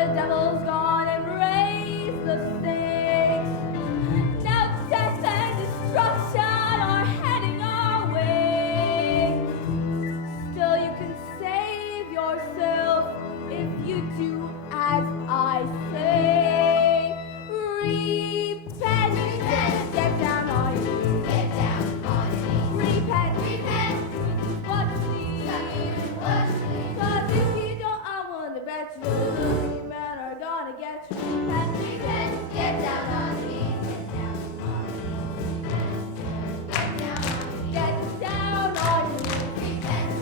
the devil's gone and raised the stakes. Now death and destruction are heading our way. Still you can save yourself if you do as I say. Repent, repent, get down on your knees. Get down on your knees. Repent, repent, what please. Cause if you don't, I wanna bet you the men are gonna get you. Repent, repent, get down on your knees. Get down on your knees. Get down on your knees. Repent,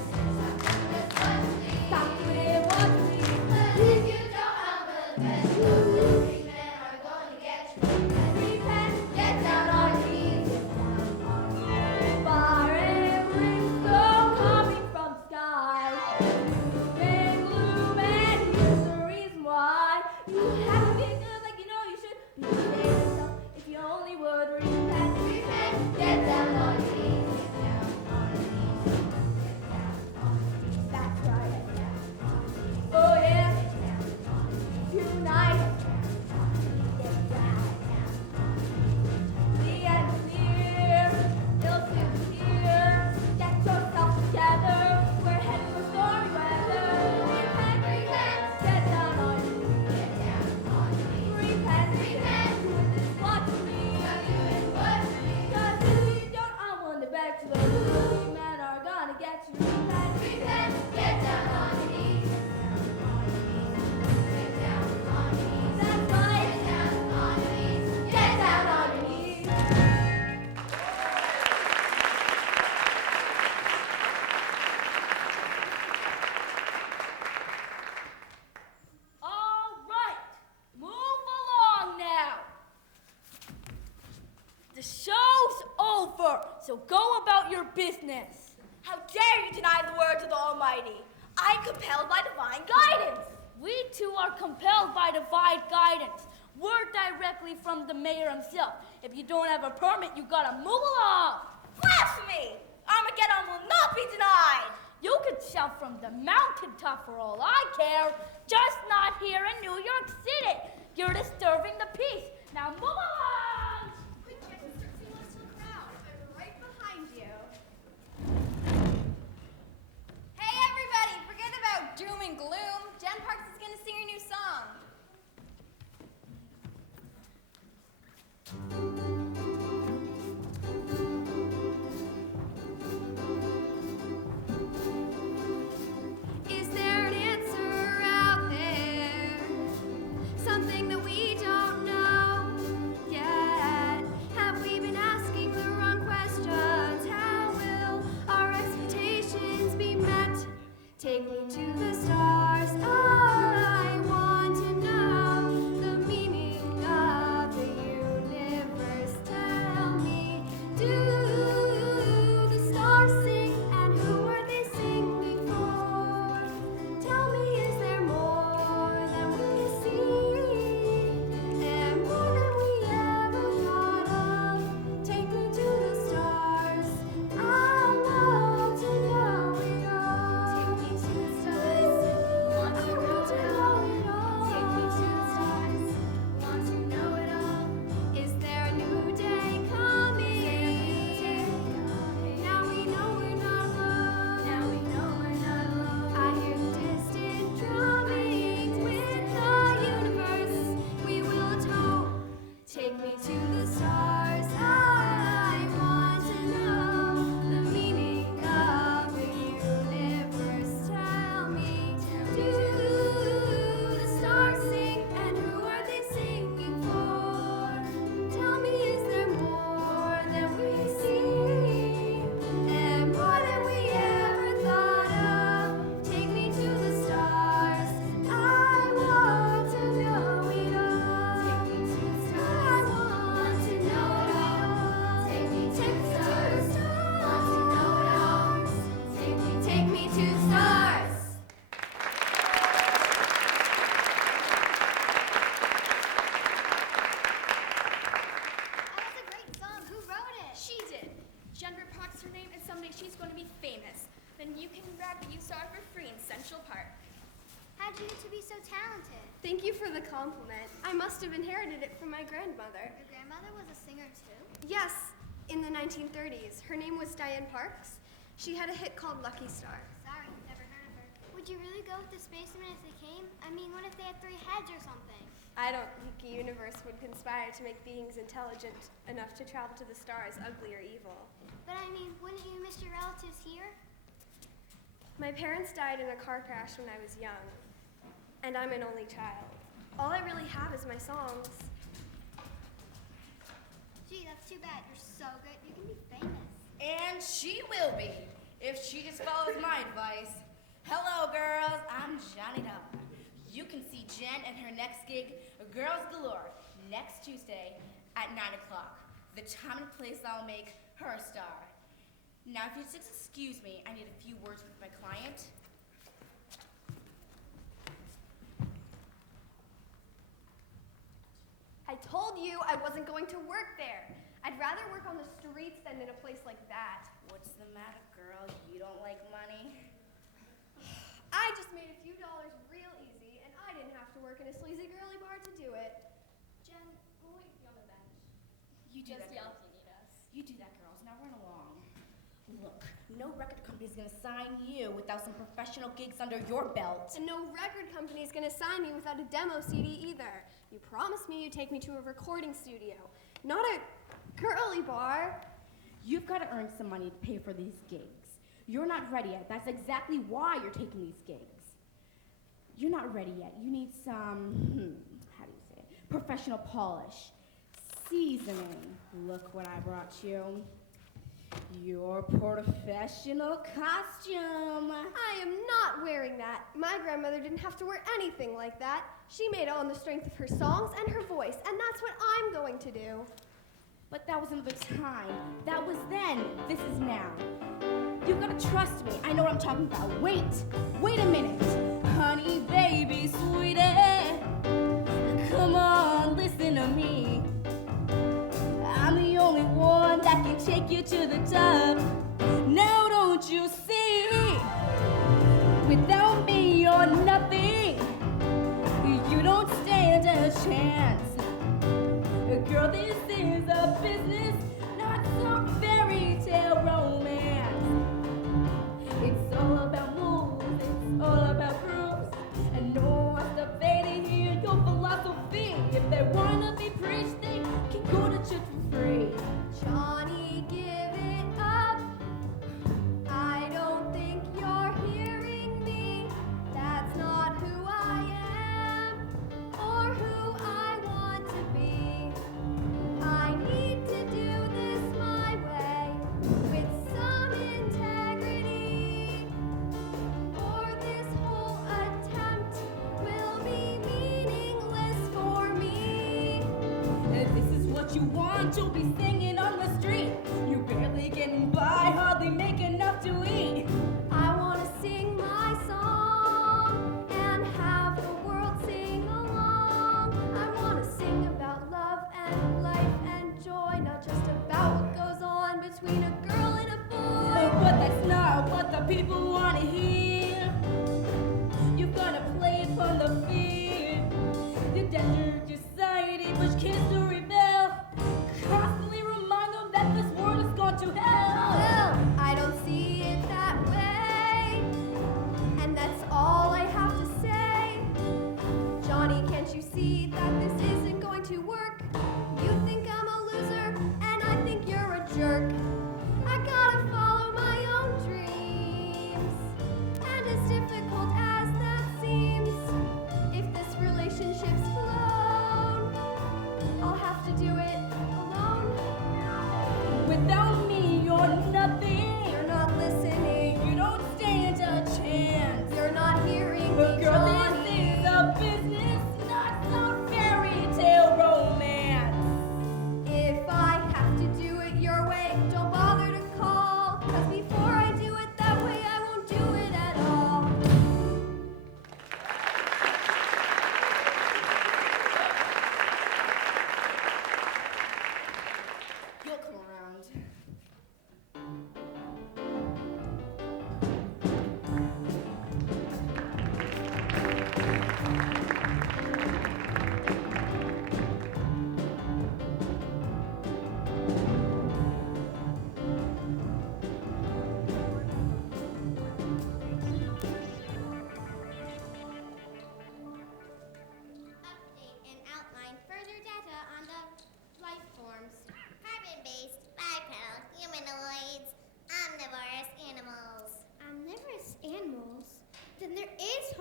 stop doing what please. Cause if you don't, I wanna bet you the men are gonna get you. Repent, get down on your knees. Fire and brimstone coming from sky. Big gloom, and here's the reason why. You haven't been good like you know you should. Be saving yourself if you only would. Repent, repent, get down on your knees. Get down on your knees. Get down on your knees. That's right. Get down on your knees. Oh yeah. Get down on your knees. Tonight. Get down. The end is near. It'll soon be here. Get yourself together. We're heading for stormy weather. Repent, repent, get down on your knees. Get down on your knees. Repent, repent, doing this what to me. Doing what to me. Cause if you don't, I wanna bet you the little men are gonna get you. Repent, repent, get down on your knees. Get down on your knees. That's right. Get down on your knees. Get down on your knees. All right, move along now. The show's over, so go about your business. How dare you deny the words of the Almighty? I'm compelled by divine guidance. We too are compelled by divine guidance. Word directly from the mayor himself. If you don't have a permit, you gotta move along. Blasphemy! Armageddon will not be denied. You can shout from the mountaintop for all I care, just not here in New York City. You're disturbing the peace. Now move along! Quick, get to start saying less to the crowd. I'm right behind you. Hey, everybody! Forget about doom and gloom. Jen Parks is going to sing her new song. Is there an answer out there? Something that we don't know yet? Have we been asking the wrong questions? How will our expectations be met? Take me to the stars. I want to know the meaning of the universe. Tell me, do the stars sing, and who are they singing for? Tell me, is there more than we see, and more than we ever thought of? Take me to the stars. I want to know it all. Take me to the stars. how'd you get to be so talented? Thank you for the compliment. I must have inherited it from my grandmother. Your grandmother was a singer too? Yes, in the 1930s. Her name was Diane Parks. She had a hit called Lucky Star. Sorry, never heard of her. Would you really go with the spacemen if they came? I mean, what if they had 3 heads or something? I don't think a universe would conspire to make beings intelligent enough to travel to the stars, ugly or evil. But I mean, wouldn't you miss your relatives here? My parents died in a car crash when I was young, and I'm an only child. All I really have is my songs. Gee, that's too bad. You're so good. You can be famous. And she will be, if she just follows my advice. Hello, girls. I'm Johnny Dollar. You can see Jen and her next gig, Girls Galore, next Tuesday at 9 o'clock. The time and place I'll make her a star. Now, if you just excuse me, I need a few words with my client. I told you I wasn't going to work there. I'd rather work on the streets than in a place like that. What's the matter, girl? You don't like money? I just made a few dollars real easy, and I didn't have to work in a sleazy girly bar to do it. Jen, we'll wait for you on the bench. You do Just that. yell if you need us. You do that, girls. Now run along. Look, no record company's gonna sign you without some professional gigs under your belt. And no record company's gonna sign me without a demo CD either. You promised me you'd take me to a recording studio, not a girly bar. You've got to earn some money to pay for these gigs. You're not ready yet. That's exactly why you're taking these gigs. You're not ready yet. You need some, how do you say it? Professional polish. Seasoning. Look what I brought you. Your professional costume. I am not wearing that. My grandmother didn't have to wear anything like that. She made it on the strength of her songs and her voice, and that's what I'm going to do. But that was another time. That was then. This is now. You've got to trust me. I know what I'm talking about. Wait a minute. Honey, baby, sweetie. Come on, listen to me. I'm the only one that can take you to the top. Now don't you see? Without me, you're nothing. You don't stand a chance. Girl, this is a business, not some fairy tale romance. It's all about moves, it's all about grooves. And no one's debating here your philosophy. If they wanna be preached, they can go to church for free. Johnny, give it up. I don't think you're hearing me. That's not who I am or who I want to be. I need to do this my way with some integrity, or this whole attempt will be meaningless for me. If this is what you want, you'll be singing on the street. You're barely getting by, hardly make enough to eat. I want to sing my song and have the world sing along. I want to sing about love and life and joy, not just about what goes on between a girl and a boy. But that's not what the people want to hear. You've got to play it from the fear. The danger society push kids to rebel. Constantly remind them that this world has gone to hell. Well, I don't see it that way, and that's all I have to say. Johnny, can't you see that this isn't going to work? You think I'm a loser, and I think you're a jerk. I gotta follow my own dreams, and as difficult as that seems, if this relationship's blown, I'll have to do it alone. Without me, you're nothing. You're not listening. You don't stand a chance. You're not hearing me, But girl, Johnny. this is a business, not some fairy tale romance. If I have to do it your way, don't bother to call. 'Cause before I do it that way, I won't do it at all. You'll come around.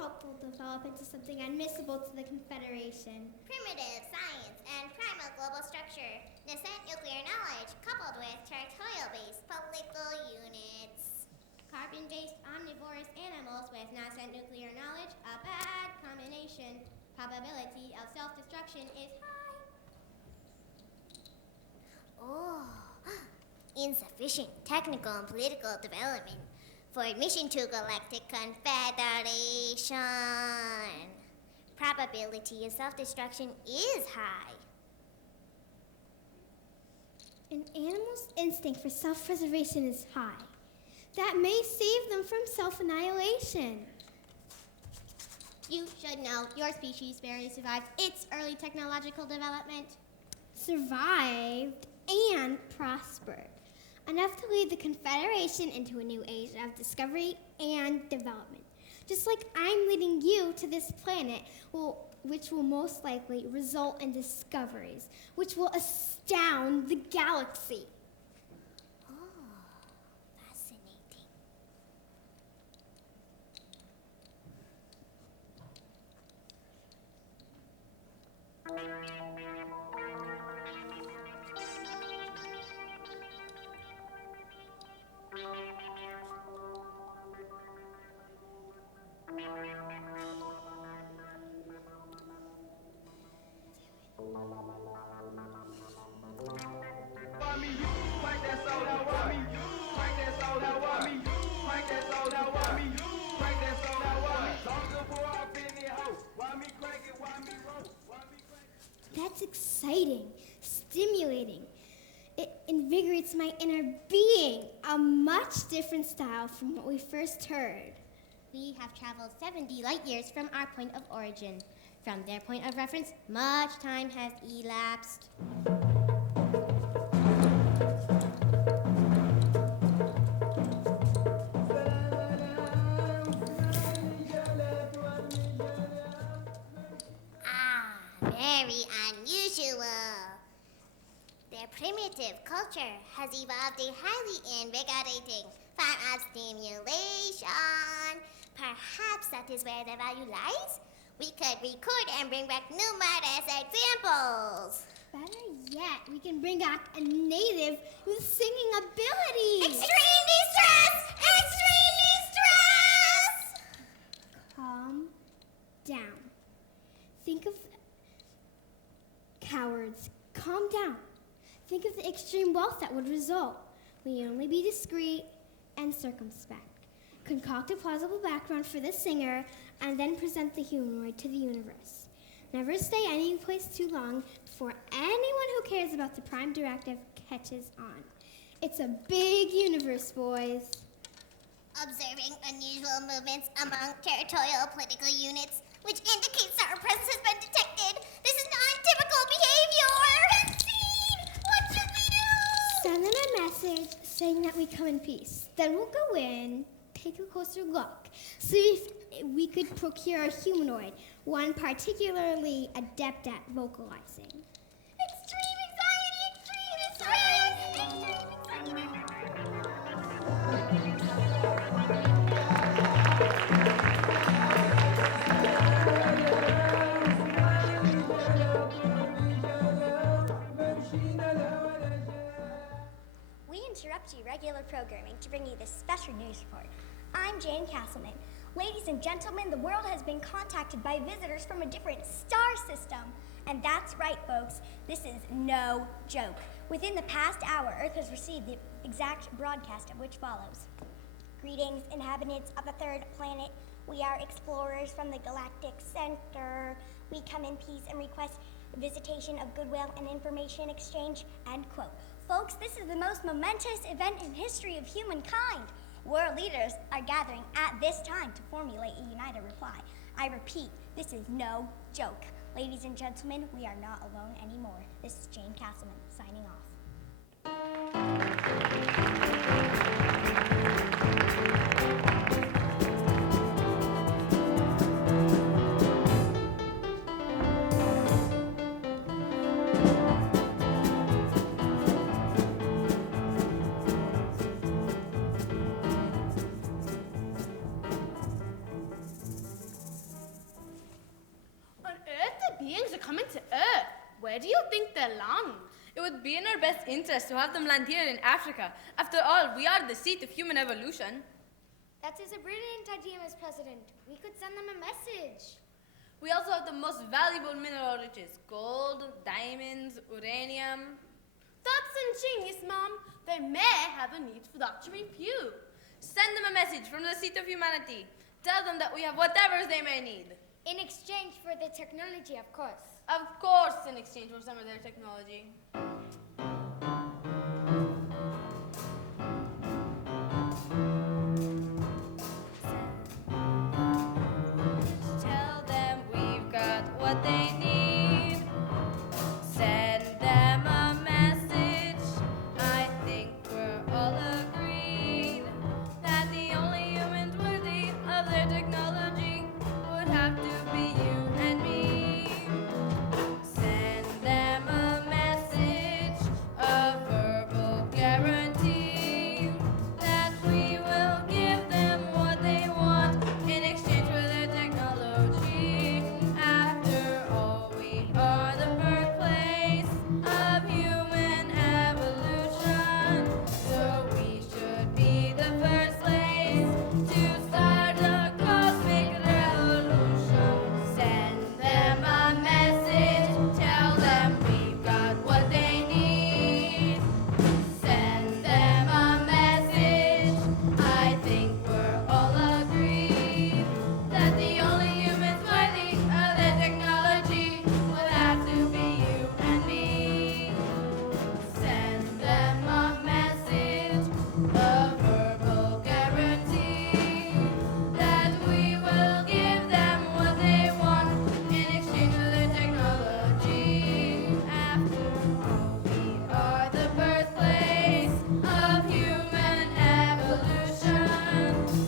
hope will develop into something unmissable to the Confederation. Primitive science and primal global structure. Nascent nuclear knowledge coupled with territorial-based political units. Carbon-based omnivorous animals with nascent nuclear knowledge, a bad combination. Probability of self-destruction is high. Oh, insufficient technical and political development for admission to Galactic Confederation. Probability of self-destruction is high. An animal's instinct for self-preservation is high. That may save them from self-annihilation. You should know your species barely survived its early technological development. Survived and prospered. Enough to lead the Confederation into a new age of discovery and development. Just like I'm leading you to this planet, which will most likely result in discoveries, which will astound the galaxy. Fascinating. That's exciting, stimulating. It invigorates my inner being, a much different style from what we first heard. We have traveled 70 light years from our point of origin. From their point of reference, much time has elapsed. Very unusual. Their primitive culture has evolved a highly invigorating form of stimulation. Perhaps that is where their value lies? We could record and bring back numerous examples. Better yet, we can bring back a native with singing abilities. Extreme distress! Extreme distress! Calm down. Think of cowards. Calm down. Think of the extreme wealth that would result. We only be discreet and circumspect. Concoct a plausible background for the singer, and then present the humanoid to the universe. Never stay any place too long before anyone who cares about the prime directive catches on. It's a big universe, boys. Observing unusual movements among territorial political units, which indicates that our presence has been detected. This is non-typical behavior. Scene! What should we do? Send them a message saying that we come in peace. Then we'll go in, take a closer look, see if we could procure a humanoid, one particularly adept at vocalizing. Extreme anxiety, extreme We interrupt your regular programming to bring you this special news report. I'm Jane Castleman. Ladies and gentlemen, the world has been contacted by visitors from a different star system. And that's right, folks. This is no joke. Within the past hour, Earth has received the exact broadcast of which follows. Greetings, inhabitants of the third planet. We are explorers from the Galactic Center. We come in peace and request visitation of goodwill and information exchange, end quote. Folks, this is the most momentous event in history of humankind. World leaders are gathering at this time to formulate a united reply. I repeat, this is no joke. Ladies and gentlemen, we are not alone anymore. This is Jane Castleman signing off. beings are coming to Earth. Where do you think they'll land? It would be in our best interest to have them land here in Africa. After all, we are the seat of human evolution. That is a brilliant idea, Miss President. We could send them a message. We also have the most valuable mineral riches: gold, diamonds, uranium. That's ingenious, Mom. They may have a need for that to review. Send them a message from the seat of humanity. Tell them that we have whatever they may need. In exchange for the technology, of course. Of course, in exchange for some of their technology. Tell them we've got what they need. Send them a message. I think we're all agreed that the only humans worthy of their technology would have to be you and me. Send them a message, a verbal guarantee that we will give them what they want in exchange for their technology. After all, we are the birthplace of human evolution, so we should be the first place to start a cosmic revolution. Send them a message, tell them we've got what they need. Send them a message, I think we're all agreed that the only humans worthy of their technology would have to be you and me. Send them a message, a verbal guarantee that we will give them what they want in exchange for their technology. After all, we are the birthplace of human evolution,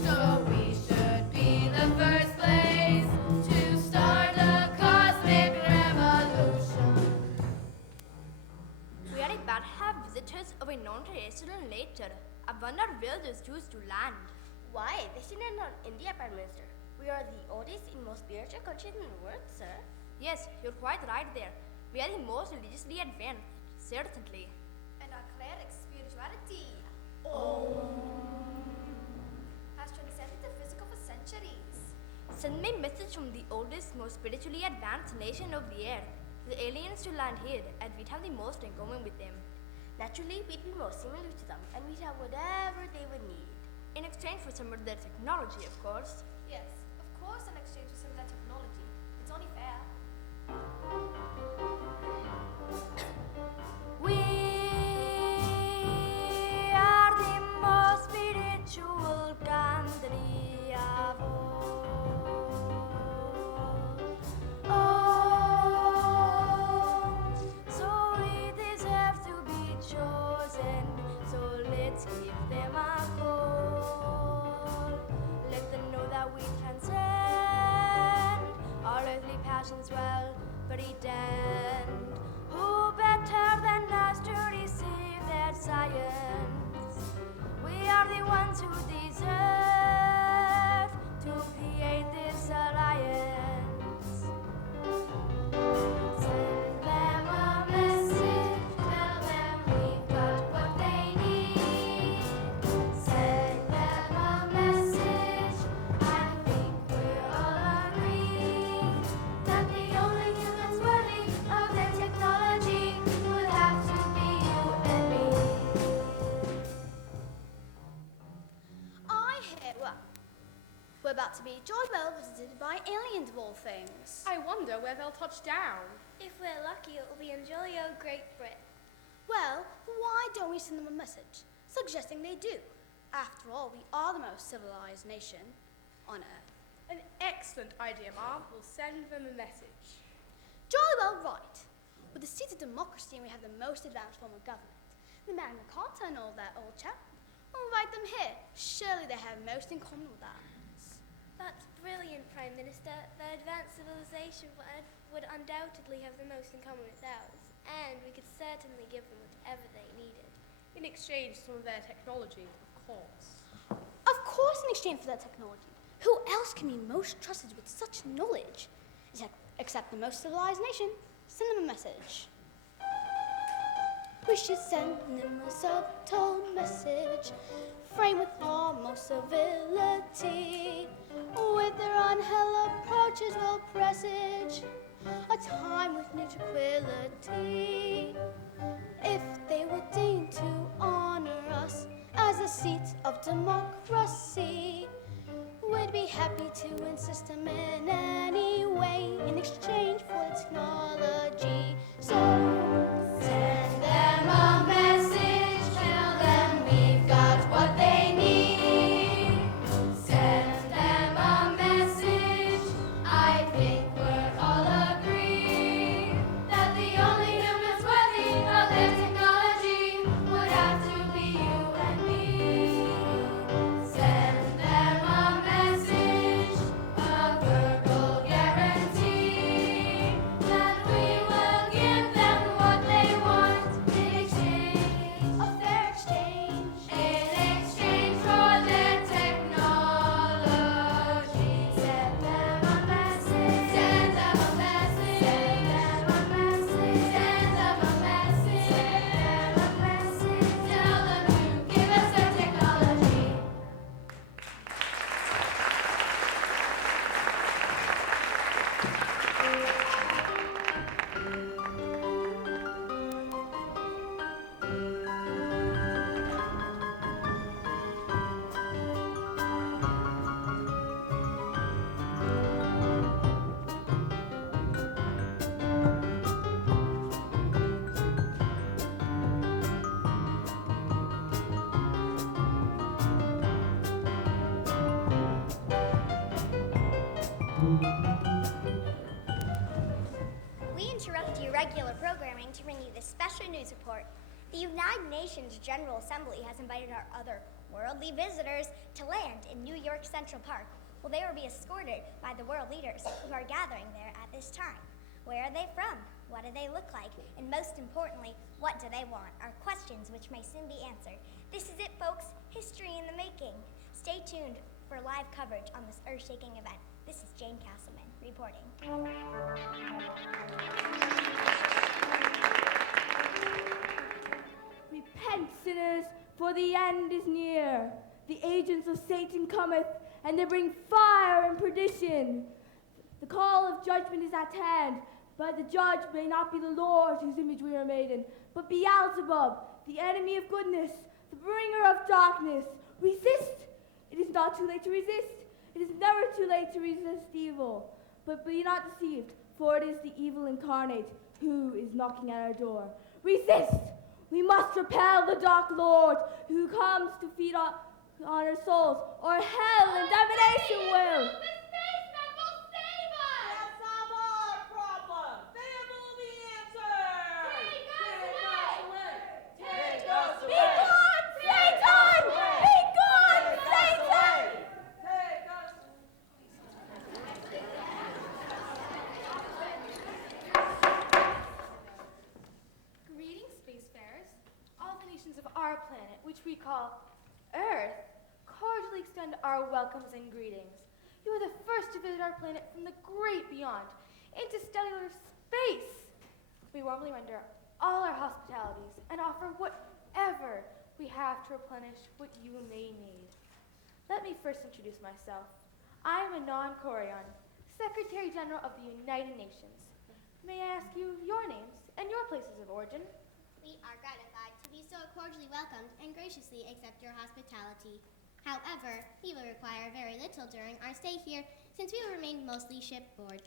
so we should be the first place to start a cosmic revolution. We are about to have visitors of a non-terrestrial nature. I wonder where they choose to land. Why? They should land on India, Prime Minister. We are the oldest and most spiritual country in the world, sir. Yes, you're quite right there. We are the most religiously advanced, certainly. And our cleric spirituality has transcended the physical for centuries. Send me a message from the oldest, most spiritually advanced nation of the earth. The aliens to land here, and we'd have the most in common with them. Naturally, we'd be more similar to them, and we'd have whatever they would need. In exchange for some of their technology, of course. Yes, of course, in exchange for some of that technology. It's only fair. We are the most spiritual country of all. Oh, so we deserve to be chosen. So let's give them a call. Let them know that we transcend our earthly passions well pretend. Who better than us to receive their science? We are the ones who deserve to create this alliance. Send them a message, tell them we've got what they need. Send them a message, I think we're all agreed that the only humans worthy of their technology would have to be you and me. I hear, well, we're about to be jolly well visited by aliens of all things. I wonder where they'll touch down. If we're lucky, it will be in jolly old Great Britain. Well, why don't we send them a message suggesting they do? After all, we are the most civilized nation on Earth. An excellent idea, Mom. We'll send them a message. Jolly well right. With the seat of democracy, we have the most advanced form of government. The Magna Carta and all that, old chap. We'll invite them here. Surely they have most in common with us. That's brilliant, Prime Minister. The advanced civilization would undoubtedly have the most in common with ours, and we could certainly give them whatever they needed. In exchange for some of their technology, of course. Of course, in exchange for that technology. Who else can be most trusted with such knowledge? Is that a except the most civilized nation, send them a message. We should send them a subtle message, framed with almost civility. With their unheld approaches will presage a time with new tranquility. If they would deign to honor us as a seat of democracy, we'd be happy to insist them in any way in exchange for technology. So send them a message, tell them we've got what they need. Send them a message, I think we're all agreed that the only humans worthy of their technology would have to be you and me. Send them a message, a verbal guarantee that we will give them what they want in exchange, a fair exchange, in exchange for their technology. Send them a message, send them a message, send them a message, send them a message, send them a message, tell them to give us their technology. We interrupt your regular programming to bring you this special news report. The United Nations General Assembly has invited our other worldly visitors to land in New York Central Park, where they will be escorted by the world leaders who are gathering there at this time. Where are they from? What do they look like? And most importantly, what do they want? Are questions which may soon be answered. This is it, folks. History in the making. Stay tuned for live coverage on this earth-shaking event. This is Jane Castleman reporting. Repent, sinners, for the end is near. The agents of Satan cometh, and they bring fire and perdition. The call of judgment is at hand, but the judge may not be the Lord whose image we are made in, but Beelzebub, the enemy of goodness, the bringer of darkness. Resist! It is not too late to resist. It is never too late to resist evil. But be not deceived, for it is the evil incarnate who is knocking at our door. Resist! We must repel the dark lord who comes to feed on our souls, or hell and damnation will. Greetings, spacefarers. All the nations of our planet, which we call Earth, cordially extend our welcomes and greetings. You are the first to visit our planet from the great beyond, interstellar space. We warmly render all our hospitalities and offer whatever we have to replenish what you may need. Let me first introduce myself. I am Anon Corion, Secretary General of the United Nations. May I ask you your names and your places of origin? We are gratified to be so cordially welcomed and graciously accept your hospitality. However, we will require very little during our stay here, since we will remain mostly shipboard.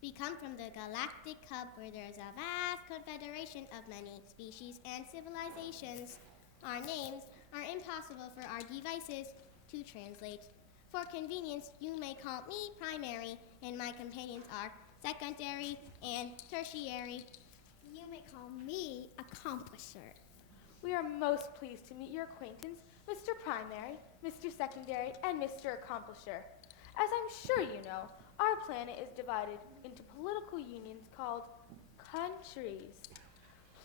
We come from the galactic hub, where there is a vast confederation of many species and civilizations. Our names are impossible for our devices to translate. For convenience, you may call me primary, and my companions are secondary and tertiary. You may call me Accomplisher. We are most pleased to meet your acquaintance, Mr. Primary, Mr. Secondary, and Mr. Accomplisher. As I'm sure you know, our planet is divided into political unions called countries.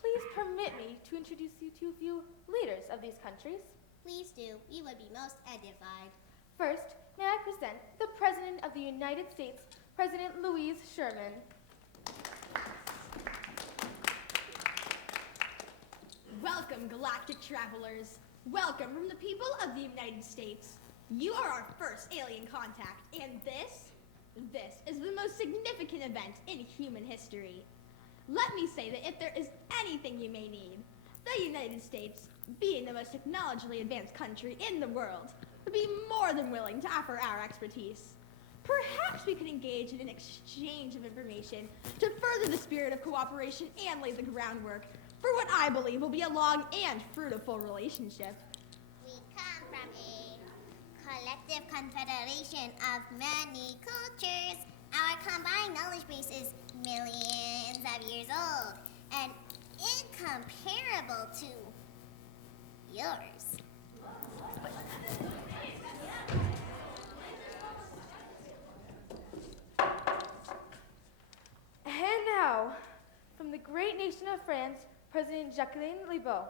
Please permit me to introduce you to a few leaders of these countries. Please do. We would be most edified. First, may I present the President of the United States, President Louise Sherman. Welcome, galactic travelers. Welcome from the people of the United States. You are our first alien contact, and this is the most significant event in human history. Let me say that if there is anything you may need, the United States, being the most technologically advanced country in the world, would be more than willing to offer our expertise. Perhaps we could engage in an exchange of information to further the spirit of cooperation and lay the groundwork for what I believe will be a long and fruitful relationship. We come from a collective confederation of many cultures. Our combined knowledge base is millions of years old and incomparable to yours. And now, from the great nation of France, President Jacqueline Lebeau.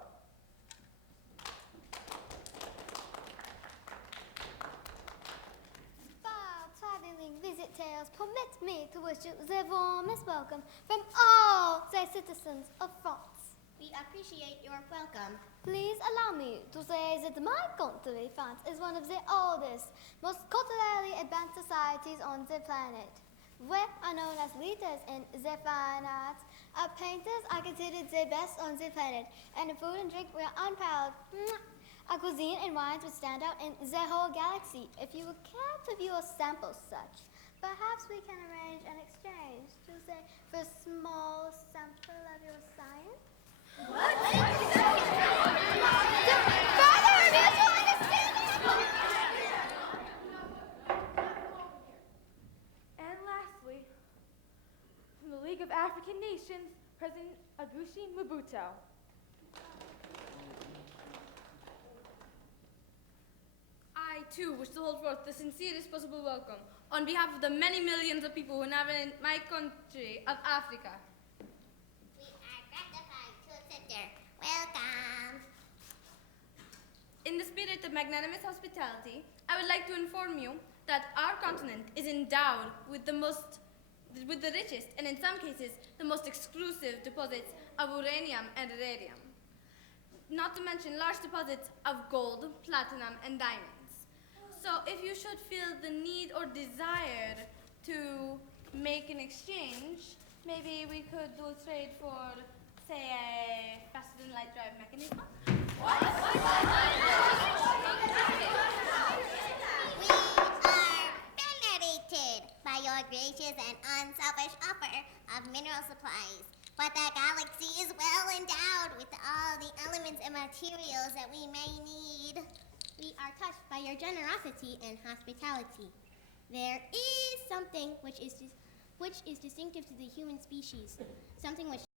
Traveling visitors, permit me to wish you the warmest welcome from all the citizens of France. We appreciate your welcome. Please allow me to say that my country, France, is one of the oldest, most culturally advanced societies on the planet. We are known as leaders in the fine arts. Our painters are considered the best on the planet, and in food and drink we are unparalleled. Our cuisine and wines would stand out in the whole galaxy. If you would care to view a sample such, perhaps we can arrange an exchange to say for a small sample of your science. And lastly, from the League of African Nations, President Agushi Mobutu. I, too, wish to hold forth the sincerest possible welcome on behalf of the many millions of people who inhabit my country of Africa. We are gratified to accept your welcome. In the spirit of magnanimous hospitality, I would like to inform you that our continent is endowed with the richest, and in some cases, the most exclusive deposits of uranium and radium. Not to mention large deposits of gold, platinum, and diamonds. So if you should feel the need or desire to make an exchange, maybe we could do a trade for, say, a faster than light drive mechanism. We are venerated by your gracious and unselfish offer of mineral supplies. But the galaxy is well endowed with all the elements and materials that we may need. We are touched by your generosity and hospitality. There is something which is distinctive to the human species, something which